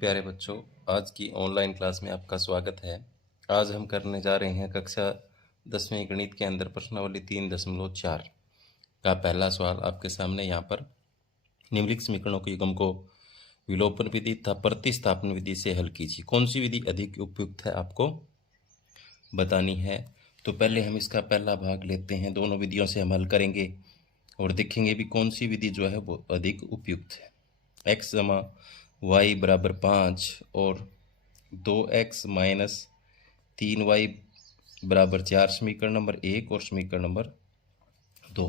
प्यारे बच्चों, आज की ऑनलाइन क्लास में आपका स्वागत है। आज हम करने जा रहे हैं कक्षा 10वीं गणित के अंदर प्रश्नावली 3.4 का पहला सवाल आपके सामने। यहाँ पर निम्नलिखित समीकरणों के युग्म को विलोपन विधि तथा प्रतिस्थापन विधि से हल कीजिए। कौन सी विधि अधिक उपयुक्त है आपको बतानी है। तो पहले हम इसका पहला भाग लेते हैं। दोनों विधियों से हम हल करेंगे और देखेंगे भी कौन सी विधि जो है वो अधिक उपयुक्त है। x जमा वाई बराबर 5 और 2x माइनस 3y बराबर 4 समीकरण नंबर 1 और समीकरण नंबर 2।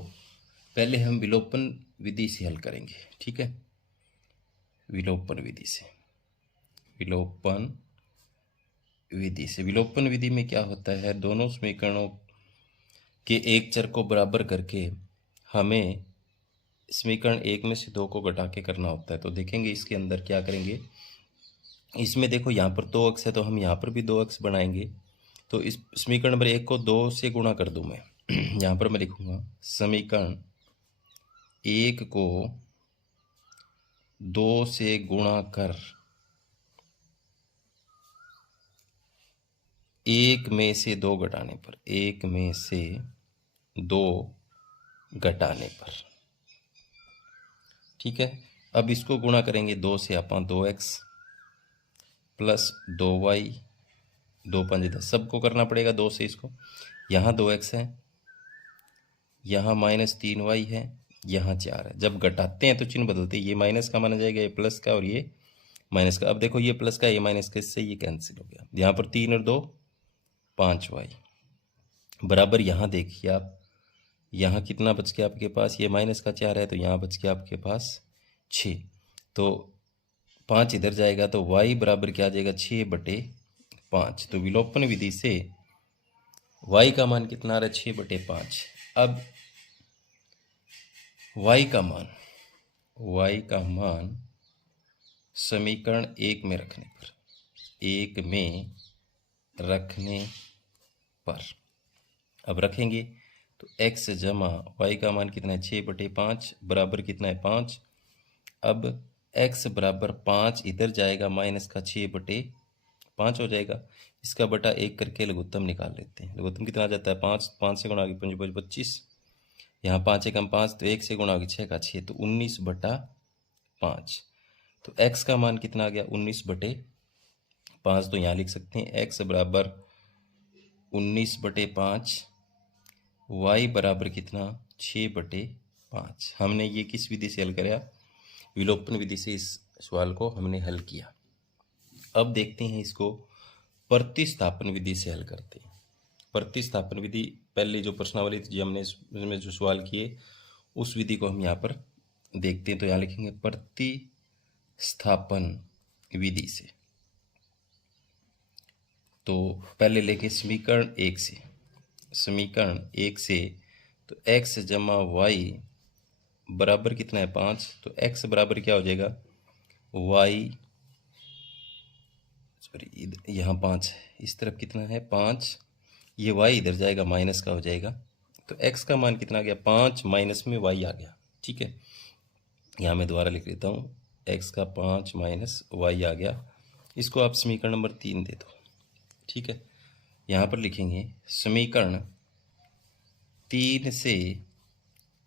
पहले हम विलोपन विधि से हल करेंगे, ठीक है। विलोपन विधि से विलोपन विधि में क्या होता है, दोनों समीकरणों के एक चर को बराबर करके हमें समीकरण 1 में से 2 को घटा के करना होता है। तो देखेंगे इसके अंदर क्या करेंगे। इसमें देखो यहाँ पर 2x है तो हम यहाँ पर भी 2x बनाएंगे। तो इस समीकरण नंबर 1 को 2 से गुणा कर दूं मैं। यहाँ पर मैं लिखूंगा समीकरण 1 को 2 से गुणा कर 1 में से 2 घटाने पर, 1 में से 2 घटाने पर, ठीक है। अब इसको गुणा करेंगे 2 से, अपन 2x प्लस 2y, 2 5 10, सबको करना पड़ेगा 2 से इसको। यहाँ 2x है, यहाँ माइनस 3y है, यहाँ 4 है। जब घटाते हैं तो चिन्ह बदलते हैं, ये माइनस का माना जाएगा, ये प्लस का और ये माइनस का। अब देखो ये प्लस का ये माइनस का, इससे ये कैंसिल हो गया। यहाँ पर 3 और 2 5y बराबर, यहाँ देखिए आप, यहाँ कितना बच गया आपके पास, ये माइनस का 4 है तो यहाँ बच गया आपके पास 6। तो 5 इधर जाएगा तो y बराबर क्या आ जाएगा, 6/5। तो विलोपन विधि से y का मान कितना आ रहा है, 6/5। अब y का मान समीकरण 1 में रखने पर अब रखेंगे तो x जमा y का मान कितना है, 6/5 बराबर कितना है, 5। अब x बराबर 5 इधर जाएगा, माइनस का 6/5 हो जाएगा। इसका बटा 1 करके लघुत्तम निकाल लेते हैं। लघुत्तम कितना आ जाता है, 5, 5 से गुणा होगी 5 5 25, यहाँ 5 एकम 5 तो 1 से गुणा होगी 6 का 6, तो 19/5। तो x का मान कितना आ गया, 19/5। तो यहाँ लिख सकते हैं x बराबर 19/5, y बराबर कितना, 6/5। हमने ये किस विधि से हल कराया, विलोपन विधि से इस सवाल को हमने हल किया। अब देखते हैं इसको प्रतिस्थापन विधि से हल करते हैं। प्रतिस्थापन विधि, पहले जो प्रश्नावली थी हमने इसमें जो सवाल किए उस विधि को हम यहाँ पर देखते हैं। तो यहाँ लिखेंगे प्रतिस्थापन विधि से। तो पहले लेके समीकरण 1 से तो x जमा वाई बराबर कितना है, 5। तो x बराबर क्या हो जाएगा, y, सॉरी यहाँ 5 है, इस तरफ कितना है 5, ये y इधर जाएगा, माइनस का हो जाएगा। तो x का मान कितना आ गया, 5 माइनस में y आ गया, ठीक है। यहाँ मैं दोबारा लिख लेता हूँ, x का 5 माइनस y आ गया। इसको आप समीकरण नंबर 3 दे दो, ठीक है। यहाँ पर लिखेंगे समीकरण 3 से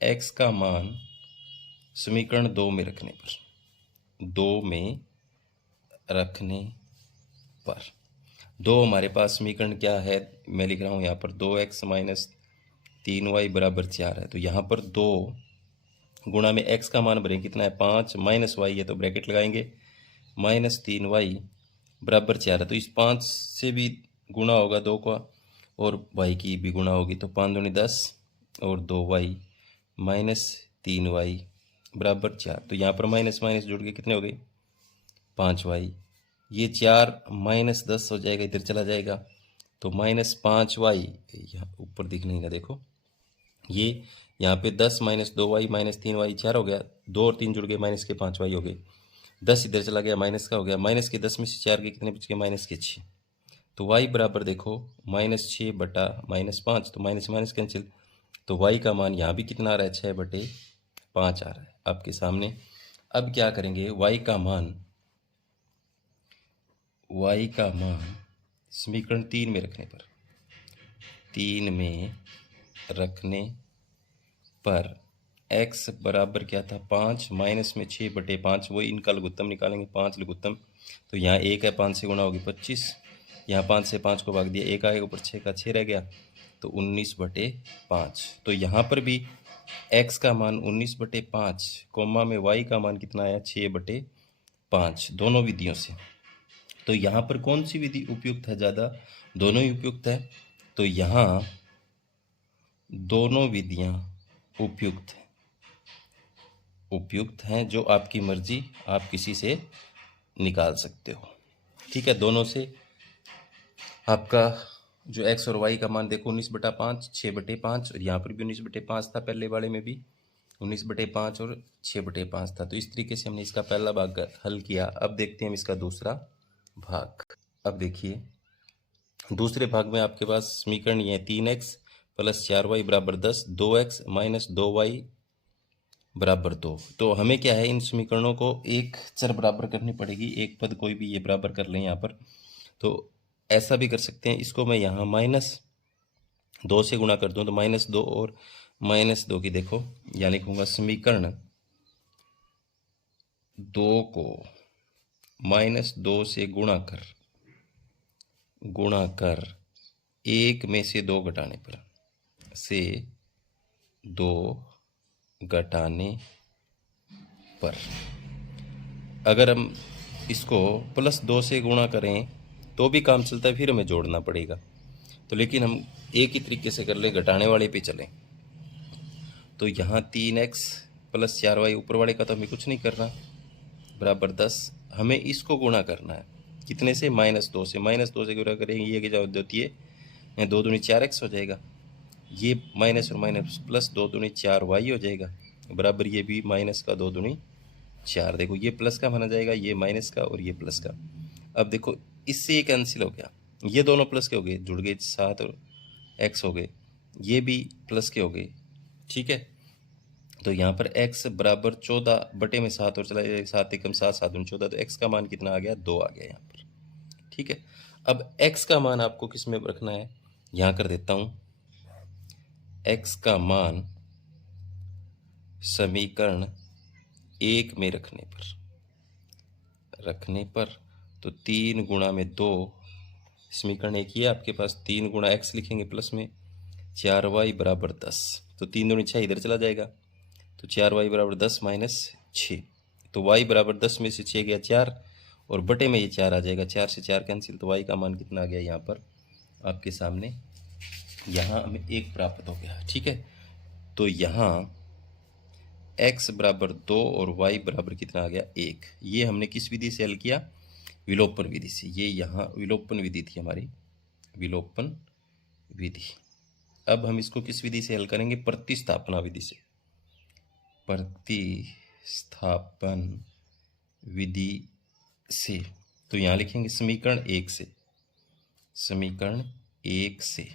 x का मान समीकरण 2 में रखने पर 2 हमारे पास समीकरण क्या है, मैं लिख रहा हूँ यहाँ पर 2x माइनस 3y बराबर 4 है। तो यहाँ पर 2 गुणा में x का मान भरें, कितना है 5 माइनस y है तो ब्रैकेट लगाएंगे, माइनस 3y बराबर 4 है। तो इस 5 से भी गुणा होगा 2 का और y की भी गुणा होगी, तो 5 दूनी 10 और 2y माइनस 3y बराबर 4। तो यहाँ पर माइनस माइनस जुड़ के कितने हो गए, 5y। ये 4 माइनस 10 हो जाएगा, इधर चला जाएगा तो माइनस 5y, यहाँ ऊपर दिख नहीं रहा देखो, ये यहाँ पे 10 माइनस 2y माइनस 3y 4 हो गया, 2 और 3 जुड़ गए, माइनस के 5y हो गए। 10 इधर चला गया, माइनस का हो गया, माइनस के 10 में से 4 के कितने बच गए, माइनस के 6। तो y बराबर देखो -6/-5, तो माइनस माइनस कैंसिल, तो y का मान यहाँ भी कितना आ रहा है, 6/5 आ रहा है आपके सामने। अब क्या करेंगे, y का मान y का मान समीकरण 3 में रखने पर, 3 में रखने पर x बराबर क्या था 5 माइनस में 6/5, वही इनका लघुत्तम निकालेंगे 5 लघुत्तम, तो यहाँ 1 है 5 से गुणा होगी 25, यहाँ 5 से 5 को भाग दिया 1 आएगा, ऊपर 6 का 6 रह गया, तो 19/5। तो यहाँ पर भी x का मान 19/5 कोमा में y का मान कितना आया 6/5, दोनों विधियों से। तो यहाँ पर कौन सी विधि उपयुक्त है ज़्यादा? दोनों ही उपयुक्त है, तो यहाँ दोनों विधियाँ उपयुक्त हैं, जो आपकी मर्जी आप किसी से निकाल सकते हो। ठीक है, दोनों से आपका जो x और y का मान देखो 19/5, 6/5, और यहाँ पर भी 19/5 था, पहले वाले में भी 19/5 और 6/5 था। तो इस तरीके से हमने इसका पहला भाग हल किया। अब देखते हैं हम इसका दूसरा भाग। अब देखिए दूसरे भाग में आपके पास समीकरण ये है 3x + 4y = 10, 2x - 2y = 2। तो हमें क्या है, इन समीकरणों को एक चर बराबर करनी पड़ेगी, एक पद कोई भी ये बराबर कर लें यहाँ पर। तो ऐसा भी कर सकते हैं, इसको मैं यहाँ -2 से गुणा कर दूँ, तो -2 और -2 की देखो यहाँ लिखूँगा समीकरण 2 को -2 से गुणा कर 1 में से 2 घटाने पर अगर हम इसको +2 से गुणा करें तो भी काम चलता है, फिर हमें जोड़ना पड़ेगा। तो लेकिन हम एक ही तरीके से कर लें, घटाने वाले पे चलें। तो यहाँ 3x + 4y, ऊपर वाले का तो हमें कुछ नहीं करना, बराबर 10। हमें इसको गुणा करना है कितने से? -2 से। -2 से गुणा करेंगे, ये क्या होती है 2 दूनी 4x हो जाएगा, ये माइनस और माइनस प्लस 2 दूनी 4y हो जाएगा, बराबर ये भी माइनस का 2 दूनी 4। देखो ये प्लस का माना जाएगा, ये माइनस का और ये प्लस का। अब देखो इससे ये कैंसिल हो गया, ये दोनों प्लस के हो गए, जुड़ गए, 7 और x हो गए, ये भी प्लस के हो गए। ठीक है, तो यहाँ पर x बराबर 14/7 और चला जाएगा 7 एकम 7, 7 दूनी 14, तो x का मान कितना आ गया? 2 आ गया यहाँ पर। ठीक है, अब x का मान आपको किस में रखना है? यहाँ कर देता हूँ, x का मान समीकरण 1 में रखने पर तो 3 गुणा में 2, समीकरण 1 ही है आपके पास, 3 गुणा x लिखेंगे प्लस में 4y = 10, तो 3 दूनी 6 इधर चला जाएगा, तो 4y = 10 - 6, तो y = 10 में से 6 गया 4, और बटे में ये 4 आ जाएगा, 4 से 4 कैंसिल, तो y का मान कितना आ गया यहाँ पर आपके सामने, यहाँ हमें 1 प्राप्त हो गया। ठीक है, तो यहाँ x = 2 और y बराबर कितना आ गया? 1। ये हमने किस विधि से हल किया? विलोपन विधि से। ये यहाँ विलोपन विधि थी हमारी, विलोपन विधि। अब हम इसको किस विधि से हल करेंगे? प्रतिस्थापना विधि से। प्रतिस्थापन विधि से, तो यहाँ लिखेंगे समीकरण 1 से, समीकरण 1 से।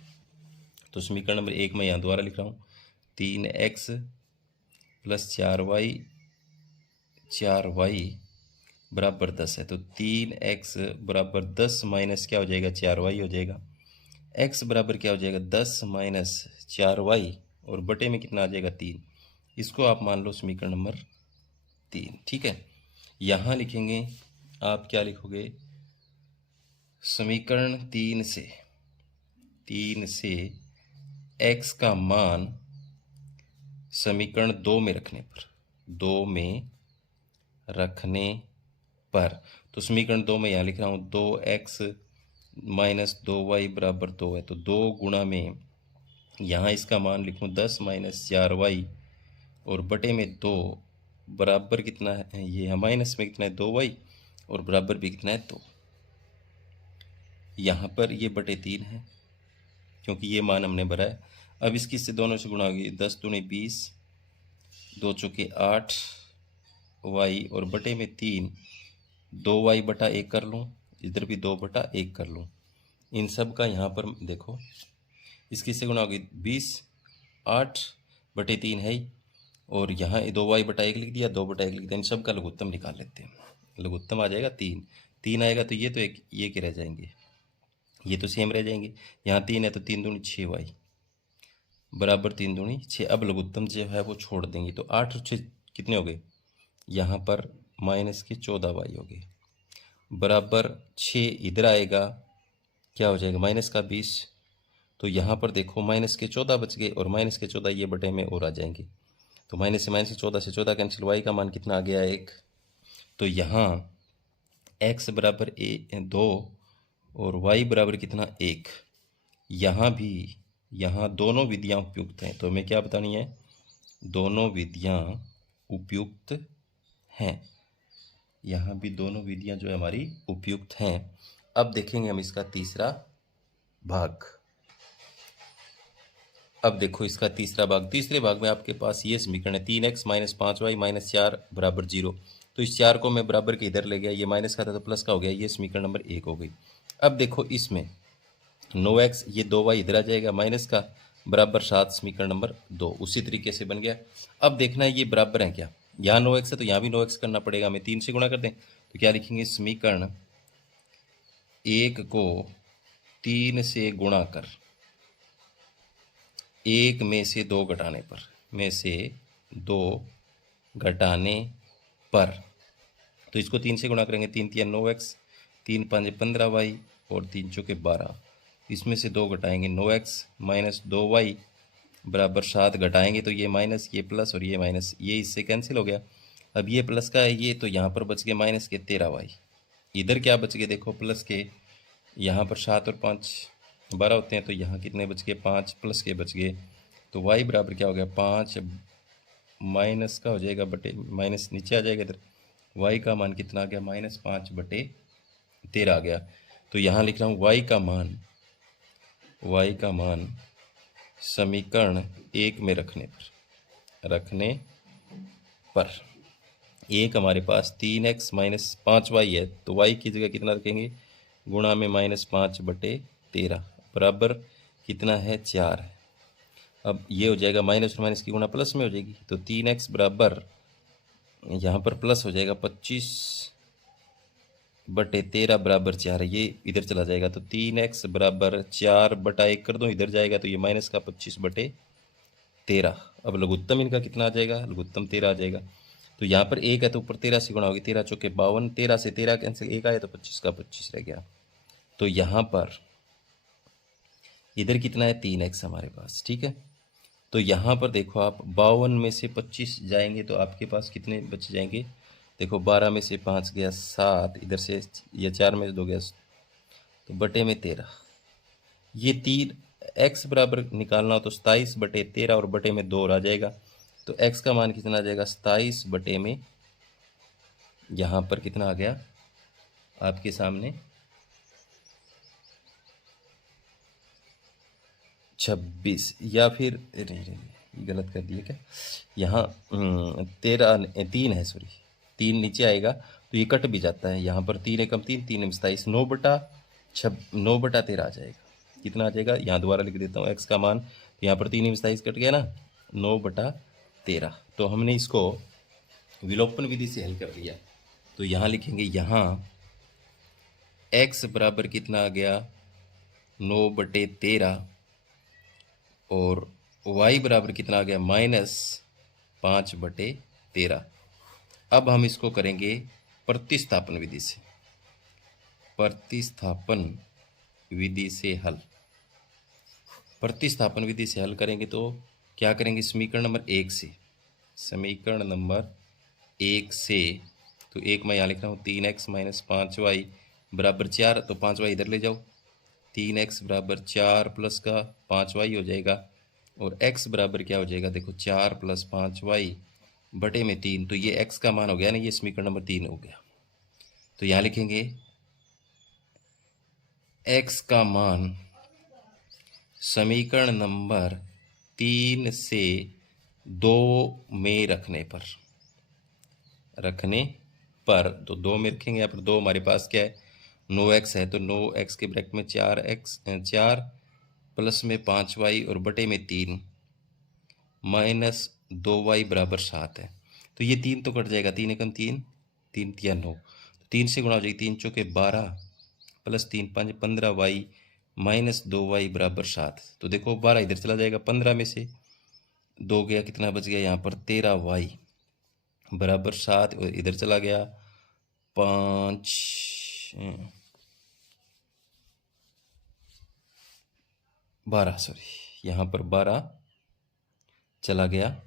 तो समीकरण नंबर 1 में यहाँ दोबारा लिख रहा हूँ, 3x + 4y = 10 है, तो 3x = 10 माइनस क्या हो जाएगा? 4y हो जाएगा। x बराबर क्या हो जाएगा? 10 - 4y, और बटे में कितना आ जाएगा? 3। इसको आप मान लो समीकरण नंबर 3। ठीक है, यहाँ लिखेंगे आप, क्या लिखोगे? समीकरण 3 से x का मान समीकरण 2 में रखने पर, तो समीकरण 2 में यहाँ लिख रहा हूँ, 2x - 2y = 2 है, तो 2 गुणा में यहाँ इसका मान लिखूँ 10 - 4y, और बटे में 2 बराबर कितना है? ये माइनस में कितना है? 2y, और बराबर भी कितना है? 2। यहाँ पर ये बटे 3 है, क्योंकि ये मान हमने भरा है। अब इसकी से दोनों से गुणा होगी, 10 दूनी 20, 2 चौके 8 y, और बटे में 3, 2y/1 कर लूँ, इधर भी 2/1 कर लूँ। इन सब का यहाँ पर देखो, इसकी से गुणा होगी 20, 8/3 है ही, और यहाँ 2y/1 लिख दिया, 2/1 लिख दिया। इन सब का लघुत्तम निकाल लेते हैं, लघुत्तम आ जाएगा 3। 3 आएगा तो एक ये के रह जाएंगे, ये तो सेम रह जाएंगे। यहाँ 3 है तो 3 दूनी 6y बराबर 3 दूनी 6। अब लघुत्तम जो है वो छोड़ देंगे तो 8 और 6 कितने हो गए, यहाँ पर माइनस के 14y हो गए बराबर 6। इधर आएगा क्या हो जाएगा, माइनस का 20। तो यहाँ पर देखो माइनस के 14 बच गए और माइनस के 14 ये बटे में और आ जाएंगे। तो माइनस से 14 कैंसिल, y का मान कितना आ गया 1। तो यहाँ x बराबर 2 और y बराबर कितना 1। यहाँ भी, यहाँ दोनों विधियाँ उपयुक्त हैं। तो हमें क्या बतानी है, दोनों विधियाँ उपयुक्त हैं। यहाँ भी दोनों विधियाँ जो है हमारी उपयुक्त हैं। अब देखेंगे हम इसका तीसरा भाग। अब देखो इसका तीसरा भाग, तीसरे भाग में आपके पास ये समीकरण है 3x माइनस 5y माइनस 4 बराबर 0। तो इस 4 को मैं बराबर के इधर ले गया, ये माइनस का था तो प्लस का हो गया, ये समीकरण नंबर 1 हो गई। अब देखो इसमें 9x, ये 2y इधर आ जाएगा माइनस का बराबर 7 समीकरण नंबर 2 उसी तरीके से बन गया। अब देखना है ये बराबर है क्या, यहाँ 9x है तो यहाँ भी 9x करना पड़ेगा, हमें 3 से गुणा कर दें तो क्या लिखेंगे, समीकरण 1 को 3 से गुणा कर 1 में से 2 घटाने पर, में से 2 घटाने पर, तो इसको 3 से गुणा करेंगे, 3 तिया 9x, 3 5 15y और 3 चौके 12। इसमें से 2 घटाएंगे 9x माइनस 2y बराबर 7 घटाएंगे तो ये माइनस, ये प्लस और ये माइनस, ये इससे कैंसिल हो गया। अब ये प्लस का है ये, तो यहाँ पर बच गए माइनस के 13y। इधर क्या बच गए देखो, प्लस के, यहाँ पर 7 और 5 12 होते हैं तो यहाँ कितने बच गए, 5 प्लस के बच गए। तो y बराबर क्या हो गया, 5 माइनस का हो जाएगा बटे, माइनस नीचे आ जाएगा इधर, y का मान कितना आ गया, माइनस 5 बटे 13 आ गया। तो यहाँ लिख रहा हूँ y का मान समीकरण 1 में रखने पर एक हमारे पास 3x माइनस 5y है तो y की जगह कितना रखेंगे, गुणा में माइनस 5 बटे 13 बराबर कितना है, 4 है। अब ये हो जाएगा माइनस और माइनस की गुणा प्लस में हो जाएगी, तो 3x बराबर यहाँ पर प्लस हो जाएगा 25 बटे 13 बराबर 4 है, ये इधर चला जाएगा तो 3x बराबर 4 बटा 1 कर दो, इधर जाएगा तो ये माइनस का 25 बटे 13। अब लघुत्तम इनका कितना आ जाएगा, लघुत्तम 13 आ जाएगा। तो यहाँ पर 1 है तो ऊपर 13 से गुणा होगी, 13 चौके 52, 13 से 13 कैंसिल, 1 आया तो 25 का 25 रह गया। तो यहाँ पर इधर कितना है, 3x हमारे पास, ठीक है। तो यहाँ पर देखो आप 52 में से 25 जाएंगे तो आपके पास कितने बच जाएंगे, देखो 12 में से 5 गया 7, इधर से ये 4 में से 2 गया तो बटे में 13। ये 3x बराबर निकालना हो तो 27 बटे 13 और बटे में 2 आ जाएगा। तो x का मान कितना आ जाएगा, 27 बटे में, यहाँ पर कितना आ गया आपके सामने 26, या फिर गलत कर दिए क्या, यहाँ 3 है, सॉरी 3 नीचे आएगा तो ये कट भी जाता है, यहाँ पर 3 एकम 3, 3 27, 9 बटा 13 आ जाएगा। कितना आ जाएगा, यहाँ दोबारा लिख देता हूँ x का मान, यहाँ पर 3 27 कट गया ना, 9 बटा 13। तो हमने इसको विलोपन विधि से हल कर लिया। तो यहाँ लिखेंगे, यहाँ x बराबर कितना आ गया, 9 बटे 13 और y बराबर कितना आ गया, माइनस 5 बटे 13। अब हम इसको करेंगे प्रतिस्थापन विधि से, प्रतिस्थापन विधि से हल। प्रतिस्थापन विधि से हल करेंगे तो क्या करेंगे, समीकरण नंबर 1 से, समीकरण नंबर 1 से, तो 1 मैं यहाँ लिख रहा हूँ 3x माइनस 5y बराबर 4, तो 5y इधर ले जाओ, 3x बराबर 4 प्लस का 5y हो जाएगा और x बराबर क्या हो जाएगा, देखो 4 प्लस 5y बटे में 3। तो ये x का मान हो गया ना, ये समीकरण नंबर 3 हो गया। तो यहाँ लिखेंगे x का मान समीकरण नंबर 3 से 2 में रखने पर, तो 2 में रखेंगे, यहाँ पर 2 हमारे पास क्या है, 9x है तो 9x के ब्रैकेट में 4 प्लस में 5y और बटे में 3 माइनस 2y बराबर 7 है। तो ये 3 तो कट जाएगा, 3 एकम 3, 3 तिया 9, 3 से गुणा हो जाएगी, 3 चौके 12 प्लस 3 5 15y माइनस 2y बराबर 7। तो देखो 12 इधर चला जाएगा, 15 में से 2 गया, कितना बच गया यहाँ पर 13y बराबर 7, और इधर चला गया 5 12, सॉरी यहाँ पर 12 चला गया।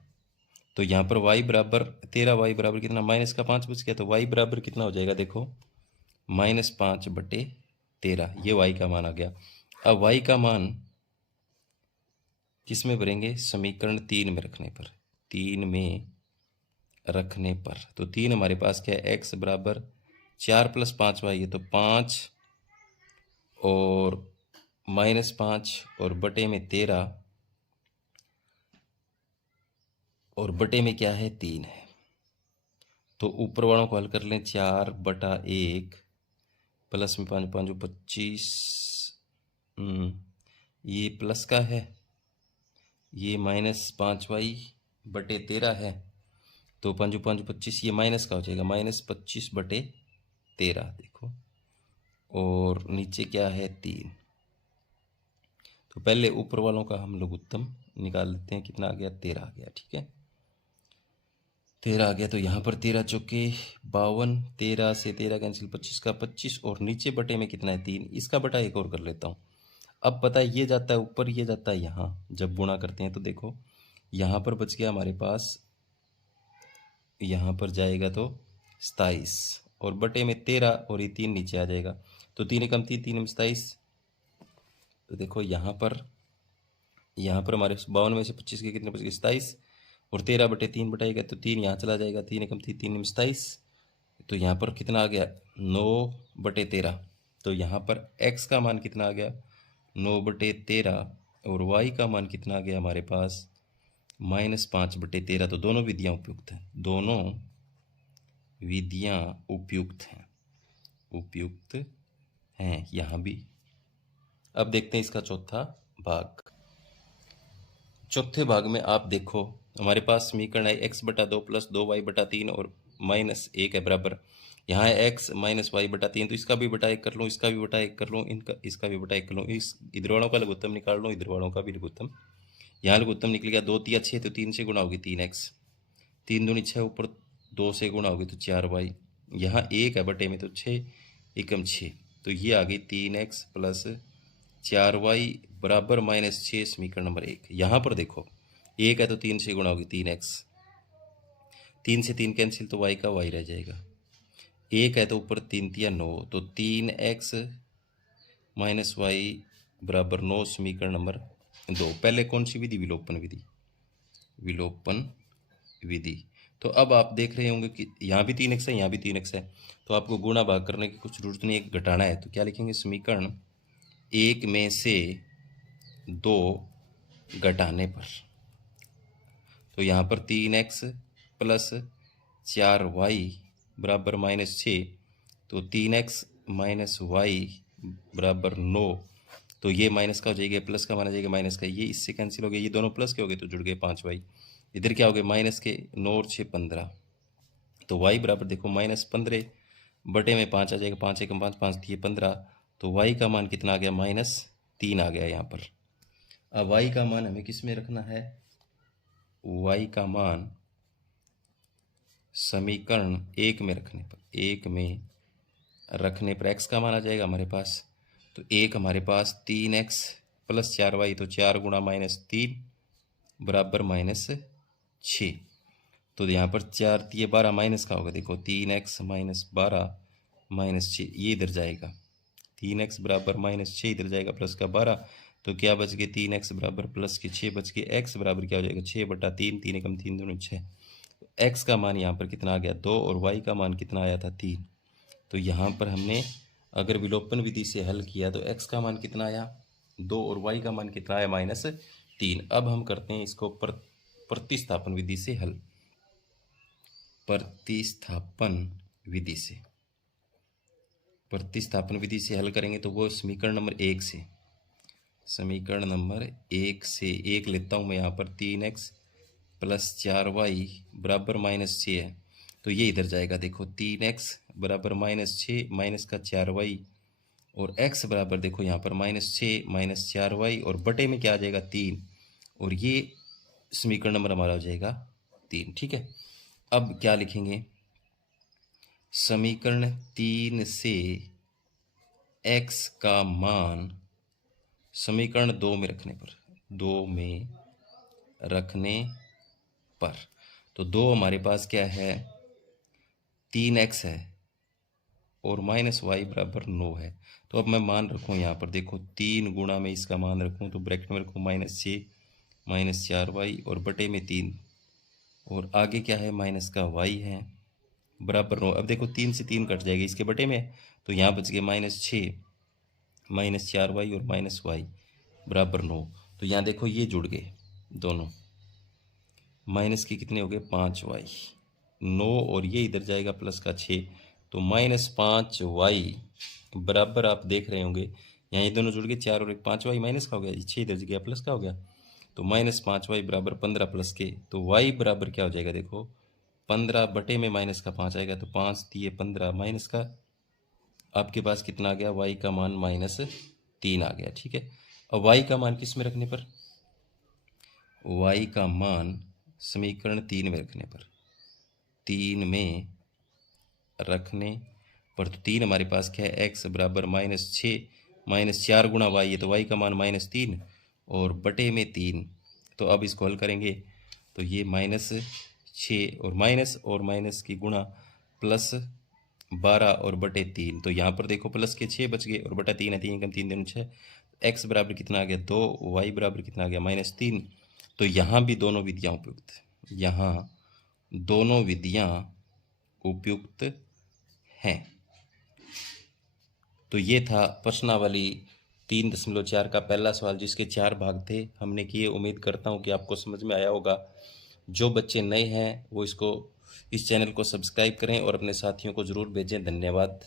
तो यहाँ पर y बराबर 13y बराबर कितना, माइनस का 5 बच गया। तो y बराबर कितना हो जाएगा, देखो -5/13, ये y का मान आ गया। अब y का मान किस में भरेंगे, समीकरण 3 में रखने पर, 3 में रखने पर। तो 3 हमारे पास क्या है, x बराबर 4 + 5y है, तो 5 और -5 और बटे में 13 और बटे में क्या है 3 है। तो ऊपर वालों को हल कर लें, 4/1 प्लस में 5 5 25, ये प्लस का है, ये -5y/13 है। तो 5 5 25, ये माइनस का हो जाएगा, -25/13 देखो, और नीचे क्या है 3। तो पहले ऊपर वालों का हम लोग उत्तम निकाल लेते हैं, कितना आ गया 13 आ गया, ठीक है 13 आ गया। तो यहाँ पर 13 चौके 52, 13 से 13 कैंसिल, 25 का 25, और नीचे बटे में कितना है 3, इसका बटा एक और कर लेता हूँ। अब पता है ये जाता है ऊपर, ये जाता है यहाँ, जब गुणा करते हैं तो देखो यहाँ पर बच गया हमारे पास, यहाँ पर जाएगा तो 27 और बटे में 13, और ये 3 नीचे आ जाएगा। तो 3 एकम 3, 3 में 27। तो देखो यहाँ पर हमारे 52 में से 25 के कितने बच गए 27, और 13/3 बटाएगा तो 3 यहाँ चला जाएगा, 3 एकम 3, 3 में 27। तो यहाँ पर कितना आ गया 9/13। तो यहाँ पर x का मान कितना आ गया 9/13, और y का मान कितना आ गया हमारे पास -5/13। तो दोनों विधियाँ उपयुक्त हैं, दोनों विधियाँ उपयुक्त हैं यहाँ भी। अब देखते हैं इसका चौथा भाग। चौथे भाग में आप देखो हमारे पास समीकरण है x/2 + 2y/3 और -1 है बराबर, यहाँ है x -y/3। तो इसका भी बटा 1 कर लूँ, इसका भी बटा 1 कर लूँ, इसका भी बटा 1 कर लूँ, इस इधर वालों का लघुत्तम निकाल लूँ, इधर वालों का भी लघुत्तम। यहाँ लघुत्तम निकल गया 2 3 6, तो 3 से गुणा होगी 3x, 3 दूनी 6, ऊपर 2 से गुणा होगी तो 4y, यहाँ 1 है बटे में तो 6 एकम 6। तो ये आ गई 3x + 4y बराबर -6, समीकरण नंबर 1। यहाँ पर देखो 1 है तो 3 से गुणा होगी 3x, 3 से 3 कैंसिल, तो y का y रह जाएगा। 1 है तो ऊपर 3 3 9, तो 3x - y बराबर 9, समीकरण नंबर 2। पहले कौन सी विधि, विलोपन विधि। तो अब आप देख रहे होंगे कि यहाँ भी 3x है, यहाँ भी 3x है, तो आपको गुणा भाग करने की कुछ जरूरत नहीं, एक घटाना है। तो क्या लिखेंगे, समीकरण 1 में से 2 घटाने पर। तो यहाँ पर 3x + 4y बराबर -6, तो 3x - y बराबर 9। तो ये माइनस का हो जाएगा, प्लस का माना जाएगा, माइनस का, ये इससे कैंसिल हो गया, ये दोनों प्लस के हो गए तो जुड़ गए 5y। इधर क्या हो गया माइनस के 9 और 6 15। तो y बराबर देखो -15 बटे में 5 आ जाएगा, 5 एकम 5, 5 दिए 15। तो y का मान कितना आ गया -3 आ गया यहाँ पर। अब y का मान हमें किस में रखना है, y का मान समीकरण 1 में रखने पर, 1 में रखने पर x का मान आ जाएगा हमारे पास। तो 1 हमारे पास 3x + 4y, तो 4 गुणा -3 बराबर -6। तो यहाँ पर 4 दिए 12, माइनस का होगा, देखो 3x - 12 -6, ये इधर जाएगा, 3x बराबर -6 इधर जाएगा, प्लस का 12। तो क्या बच गए 3x बराबर प्लस के 6 बच गए, x बराबर क्या हो जाएगा 6/3, 3 एकम 3 दूनी 6। x का मान यहाँ पर कितना आ गया 2, और y का मान कितना आया था 3। तो यहाँ पर हमने अगर विलोपन विधि से हल किया तो x का मान कितना आया 2, और y का मान कितना आया -3। अब हम करते हैं इसको प्रतिस्थापन विधि से हल। प्रतिस्थापन विधि से हल करेंगे तो वो समीकरण नंबर 1 से, समीकरण नंबर 1 से 1 लेता हूँ मैं यहाँ पर, 3x + 4y बराबर -6 है, तो ये इधर जाएगा, देखो 3x बराबर -6 माइनस का 4y और x बराबर देखो यहाँ पर -6 माइनस 4y और बटे में क्या आ जाएगा 3 और ये समीकरण नंबर हमारा हो जाएगा 3। ठीक है, अब क्या लिखेंगे, समीकरण 3 से x का मान समीकरण 2 में रखने पर तो 2 हमारे पास क्या है 3x है और -y बराबर 9 है। तो अब मैं मान रखूँ यहाँ पर देखो 3 गुणा में इसका मान रखूँ तो ब्रैकेट में रखूँ -6 माइनस 4y और बटे में 3 और आगे क्या है माइनस का y है बराबर 9। अब देखो 3 से 3 कट जाएगी इसके बटे में तो यहाँ बच गए -6 माइनस 4y और -y बराबर 9। तो यहाँ देखो ये जुड़ गए दोनों, माइनस के कितने हो गए 5y 9 और ये इधर जाएगा प्लस का 6 तो -5y बराबर आप देख रहे होंगे यहाँ ये दोनों जुड़ गए 4 और 1 5y माइनस का हो गया 6 इधर गया प्लस का हो गया तो -5y बराबर 15 प्लस के तो y बराबर क्या हो जाएगा देखो 15 बटे में माइनस का 5 आएगा तो 5 दिए 15 माइनस का आपके पास कितना आ गया y का मान -3 आ गया। ठीक है, अब y का मान किस में रखने पर, y का मान समीकरण 3 में रखने पर 3 में रखने पर तो 3 हमारे पास क्या है x बराबर -6 माइनस 4 गुणा y है तो y का मान -3 और बटे में 3 तो अब इसको हल करेंगे तो ये -6 और माइनस की गुणा +12 और बटे 3 तो यहाँ पर देखो प्लस के 6 बच गए और बटा 3 है 3 कम 3 दूनी 6 x बराबर कितना आ गया 2 y बराबर कितना आ गया -3। तो यहाँ भी दोनों विधियाँ उपयुक्त, यहाँ दोनों विधियाँ उपयुक्त हैं। तो ये था प्रश्नावली 3.4 का पहला सवाल जिसके 4 भाग थे हमने किए। उम्मीद करता हूँ कि आपको समझ में आया होगा। जो बच्चे नए हैं वो इस चैनल को सब्सक्राइब करें और अपने साथियों को ज़रूर भेजें। धन्यवाद।